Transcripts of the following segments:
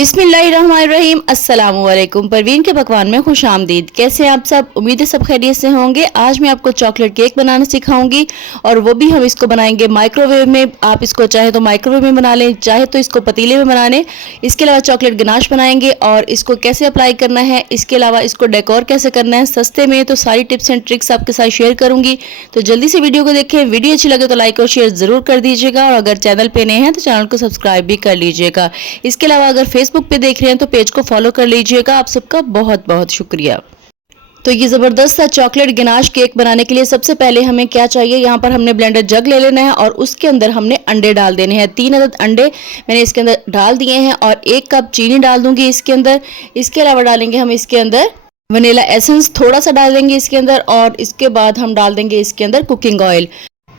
बिस्मिल्लाहिर्रहमानिर्रहीम। अस्सलामुअलैकुम। परवीन के पकवान में खुश आमदीद। कैसे आप सब? उम्मीद है सब खैरियत से होंगे। आज मैं आपको चॉकलेट केक बनाना सिखाऊंगी और वो भी हम इसको बनाएंगे माइक्रोवेव में। आप इसको चाहे तो माइक्रोवेव में बना लें, चाहे तो इसको पतीले में बना लें। इसके अलावा चॉकलेट गनाश बनाएंगे और इसको कैसे अप्लाई करना है, इसके अलावा इसको डेकोर कैसे करना है सस्ते में, तो सारी टिप्स एंड ट्रिक्स आपके साथ शेयर करूंगी। तो जल्दी से वीडियो को देखें। वीडियो अच्छी लगे तो लाइक और शेयर जरूर कर दीजिएगा और अगर चैनल पे नए हैं तो चैनल को सब्सक्राइब भी कर लीजिएगा। इसके अलावा अगर फेसबुक पे देख रहे हैं तो पेज को फॉलो कर लीजिएगा। आप सबका बहुत बहुत शुक्रिया। तो ये ज़बरदस्त सा चॉकलेट गनाश केक बनाने के लिए सबसे पहले हमें क्या चाहिए, यहाँ पर हमने ब्लेंडर जग ले लेना है और उसके अंदर हमने अंडे डाल देने हैं। 3 अदद अंडे मैंने इसके अंदर डाल दिए हैं और 1 कप चीनी डाल दूंगी इसके अंदर। इसके अलावा डालेंगे हम इसके अंदर वनीला एसेंस, थोड़ा सा डाल देंगे इसके अंदर और इसके बाद हम डाल देंगे इसके अंदर cooking oil.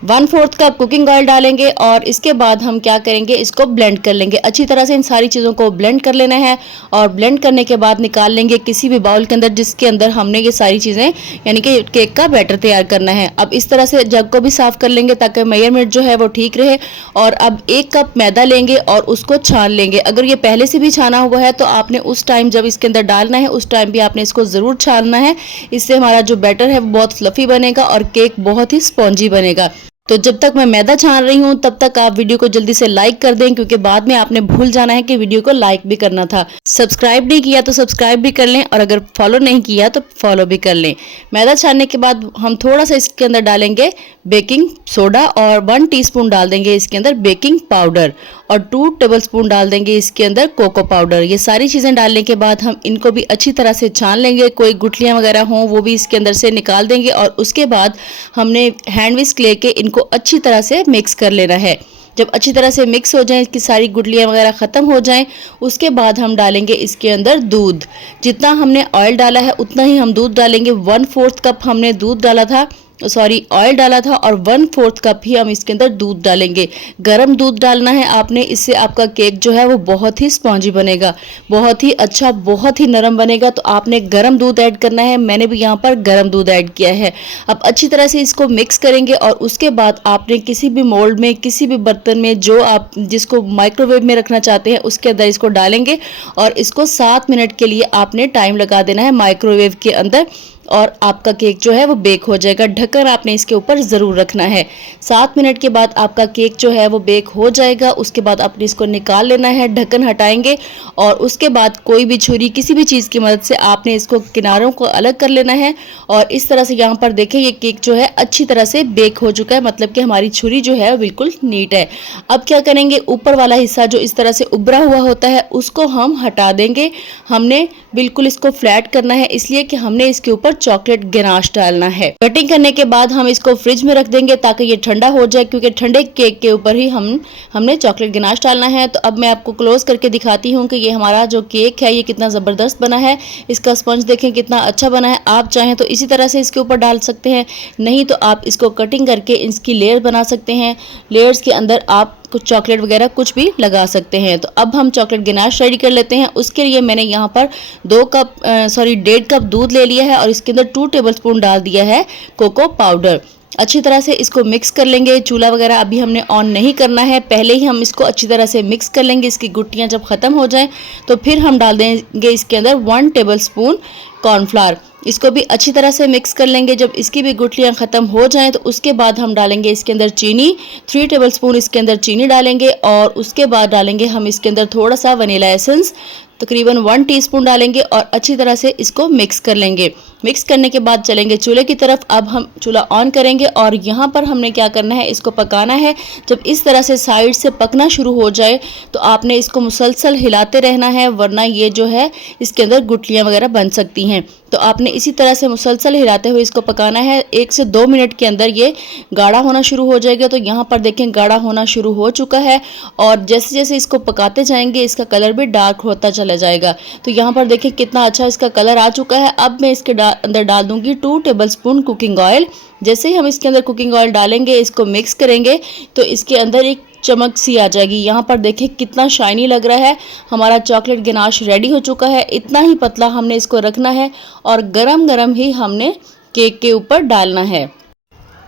1/4 cup cooking oil डालेंगे और इसके बाद हम क्या करेंगे, इसको ब्लेंड कर लेंगे अच्छी तरह से। इन सारी चीज़ों को ब्लेंड कर लेना है और ब्लेंड करने के बाद निकाल लेंगे किसी भी बाउल के अंदर जिसके अंदर हमने ये सारी चीज़ें यानी कि केक का बैटर तैयार करना है। अब इस तरह से जग को भी साफ़ कर लेंगे ताकि मेजरमेंट जो है वो ठीक रहे। और अब 1 कप मैदा लेंगे और उसको छान लेंगे। अगर ये पहले से भी छाना हुआ है तो आपने उस टाइम जब इसके अंदर डालना है उस टाइम भी आपने इसको ज़रूर छानना है। इससे हमारा जो बैटर है वो बहुत फ्लफ़ी बनेगा और केक बहुत ही स्पॉन्जी बनेगा। तो जब तक मैं मैदा छान रही हूँ तब तक आप वीडियो को जल्दी से लाइक कर दें, क्योंकि बाद में आपने भूल जाना है कि वीडियो को लाइक भी करना था। सब्सक्राइब नहीं किया तो सब्सक्राइब भी कर लें और अगर फॉलो नहीं किया तो फॉलो भी कर लें। मैदा छानने के बाद हम थोड़ा सा इसके अंदर डालेंगे बेकिंग सोडा और 1 टीस्पून डाल देंगे इसके अंदर बेकिंग पाउडर और 2 टेबलस्पून डाल देंगे इसके अंदर कोको पाउडर। ये सारी चीज़ें डालने के बाद हम इनको भी अच्छी तरह से छान लेंगे। कोई गुठलियाँ वगैरह हों वो भी इसके अंदर से निकाल देंगे और उसके बाद हमने हैंड विस्क लेके इनको अच्छी तरह से मिक्स कर लेना है। जब अच्छी तरह से मिक्स हो जाए, इसकी सारी गुठलियाँ वगैरह ख़त्म हो जाएं, उसके बाद हम डालेंगे इसके अंदर दूध। जितना हमने ऑयल डाला है उतना ही हम दूध डालेंगे। 1/4 कप हमने दूध डाला था, ऑयल डाला था और 1/4 कप ही हम इसके अंदर दूध डालेंगे। गरम दूध डालना है आपने, इससे आपका केक जो है वो बहुत ही स्पॉन्जी बनेगा, बहुत ही अच्छा, बहुत ही नरम बनेगा। तो आपने गरम दूध ऐड करना है। मैंने भी यहाँ पर गरम दूध ऐड किया है। अब अच्छी तरह से इसको मिक्स करेंगे और उसके बाद आपने किसी भी मोल्ड में, किसी भी बर्तन में जो आप जिसको माइक्रोवेव में रखना चाहते हैं उसके अंदर इसको डालेंगे और इसको 7 मिनट के लिए आपने टाइम लगा देना है माइक्रोवेव के अंदर और आपका केक जो है वो बेक हो जाएगा। ढक्कन आपने इसके ऊपर ज़रूर रखना है। 7 मिनट के बाद आपका केक जो है वो बेक हो जाएगा। उसके बाद आपने इसको निकाल लेना है, ढक्कन हटाएंगे और उसके बाद कोई भी छुरी, किसी भी चीज़ की मदद से आपने इसको किनारों को अलग कर लेना है। और इस तरह से यहाँ पर देखें ये केक जो है अच्छी तरह से बेक हो चुका है, मतलब कि हमारी छुरी जो है वो बिल्कुल नीट है। अब क्या करेंगे, ऊपर वाला हिस्सा जो इस तरह से उभरा हुआ होता है उसको हम हटा देंगे। हमने बिल्कुल इसको फ्लैट करना है, इसलिए कि हमने इसके ऊपर चॉकलेट गनाश डालना है। कटिंग करने के बाद हम इसको फ्रिज में रख देंगे ताकि ये ठंडा हो जाए, क्योंकि ठंडे केक के ऊपर ही हमने चॉकलेट गनाश डालना है। तो अब मैं आपको क्लोज करके दिखाती हूँ कि ये हमारा जो केक है ये कितना ज़बरदस्त बना है। इसका स्पंज देखें कितना अच्छा बना है। आप चाहें तो इसी तरह से इसके ऊपर डाल सकते हैं, नहीं तो आप इसको कटिंग करके इसकी लेयर बना सकते हैं। लेयर्स के अंदर आप कुछ चॉकलेट वगैरह कुछ भी लगा सकते हैं। तो अब हम चॉकलेट गनाश रेडी कर लेते हैं। उसके लिए मैंने यहाँ पर 1.5 कप दूध ले लिया है और इसके अंदर 2 टेबलस्पून डाल दिया है कोको पाउडर। अच्छी तरह से इसको मिक्स कर लेंगे। चूल्हा वगैरह अभी हमने ऑन नहीं करना है, पहले ही हम इसको अच्छी तरह से मिक्स कर लेंगे। इसकी गुठलियाँ जब ख़त्म हो जाएं तो फिर हम डाल देंगे इसके अंदर 1 टेबलस्पून कॉर्नफ्लावर। इसको भी अच्छी तरह से मिक्स कर लेंगे। जब इसकी भी गुठलियाँ ख़त्म हो जाएं तो उसके बाद हम डालेंगे इसके अंदर चीनी। 3 टेबलस्पून इसके अंदर चीनी डालेंगे और उसके बाद डालेंगे हम इसके अंदर थोड़ा सा वनीला एसेंस, तकरीबन 1 टीस्पून डालेंगे और अच्छी तरह से इसको मिक्स कर लेंगे। मिक्स करने के बाद चलेंगे चूल्हे की तरफ। अब हम चूल्हा ऑन करेंगे और यहाँ पर हमने क्या करना है, इसको पकाना है। जब इस तरह से साइड से पकना शुरू हो जाए तो आपने इसको मुसलसल हिलाते रहना है, वरना ये जो है इसके अंदर गुठलियाँ वगैरह बन सकती हैं। तो आपने इसी तरह से मुसलसल हिलाते हुए इसको पकाना है। 1 से 2 मिनट के अंदर ये गाढ़ा होना शुरू हो जाएगा। तो यहाँ पर देखें गाढ़ा होना शुरू हो चुका है और जैसे जैसे इसको पकाते जाएंगे इसका कलर भी डार्क होता चला जाएगा। तो यहाँ पर देखें कितना अच्छा इसका कलर आ चुका है। अब मैं इसके अंदर डाल दूंगी 2 टेबलस्पून कुकिंग ऑयल। जैसे ही हम इसके अंदर कुकिंग ऑयल डालेंगे, इसको मिक्स करेंगे तो इसके अंदर एक चमक सी आ जाएगी। यहाँ पर देखें कितना शाइनी लग रहा है। हमारा चॉकलेट गनाश रेडी हो चुका है। इतना ही पतला हमने इसको रखना है और गरम गरम ही हमने केक के ऊपर डालना है।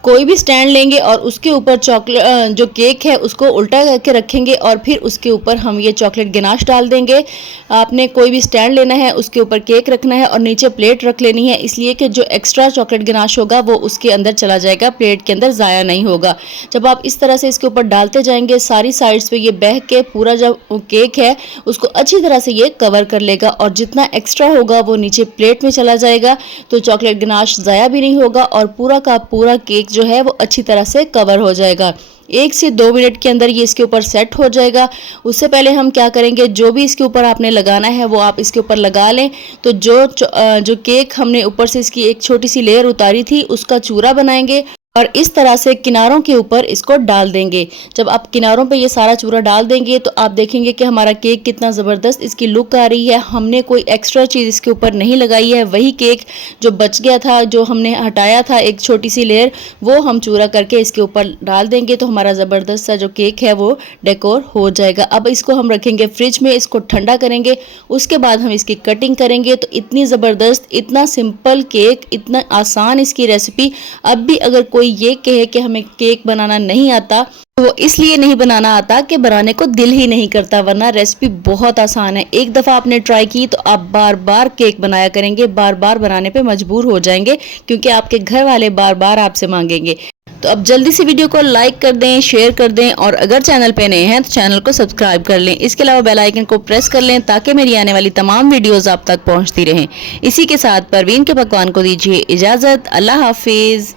कोई भी स्टैंड लेंगे और उसके ऊपर चॉकलेट जो केक है उसको उल्टा करके रखेंगे और फिर उसके ऊपर हम ये चॉकलेट गनाश डाल देंगे। आपने कोई भी स्टैंड लेना है, उसके ऊपर केक रखना है और नीचे प्लेट रख लेनी है, इसलिए कि जो एक्स्ट्रा चॉकलेट गनाश होगा वो उसके अंदर चला जाएगा, प्लेट के अंदर ज़ाया नहीं होगा। जब आप इस तरह से इसके ऊपर डालते जाएंगे सारी साइड्स पे ये बह के पूरा जो केक है उसको अच्छी तरह से ये कवर कर लेगा और जितना एक्स्ट्रा होगा वो नीचे प्लेट में चला जाएगा, तो चॉकलेट गनाश ज़ाया भी नहीं होगा और पूरा का पूरा केक जो है वो अच्छी तरह से कवर हो जाएगा। 1 से 2 मिनट के अंदर ये इसके ऊपर सेट हो जाएगा। उससे पहले हम क्या करेंगे, जो भी इसके ऊपर आपने लगाना है वो आप इसके ऊपर लगा लें। तो जो केक हमने ऊपर से इसकी एक छोटी सी लेयर उतारी थी उसका चूरा बनाएंगे और इस तरह से किनारों के ऊपर इसको डाल देंगे। जब आप किनारों पे ये सारा चूरा डाल देंगे तो आप देखेंगे कि हमारा केक कितना ज़बरदस्त इसकी लुक आ रही है। हमने कोई एक्स्ट्रा चीज़ इसके ऊपर नहीं लगाई है, वही केक जो बच गया था, जो हमने हटाया था एक छोटी सी लेयर, वो हम चूरा करके इसके ऊपर डाल देंगे तो हमारा ज़बरदस्त सा जो केक है वो डेकोर हो जाएगा। अब इसको हम रखेंगे फ्रिज में, इसको ठंडा करेंगे, उसके बाद हम इसकी कटिंग करेंगे। तो इतनी ज़बरदस्त, इतना सिंपल केक, इतना आसान इसकी रेसिपी। अब भी अगर कोई ये कहे कि हमें केक बनाना नहीं आता तो वो इसलिए नहीं बनाना आता कि बनाने को दिल ही नहीं करता, वरना रेसिपी बहुत आसान है। एक दफ़ा आपने ट्राई की तो आप बार बार केक बनाया करेंगे, बार बार बनाने पे मजबूर हो जाएंगे क्योंकि आपके घर वाले बार बार आपसे मांगेंगे। तो अब जल्दी से वीडियो को लाइक कर दें, शेयर कर दें और अगर चैनल पे नए हैं तो चैनल को सब्सक्राइब कर लें। इसके अलावा बेल आइकन को प्रेस कर लें ताकि मेरी आने वाली तमाम वीडियोस आप तक पहुंचती रहें। इसी के साथ परवीन के पकवान को दीजिए इजाज़त। अल्लाह हाफिज़।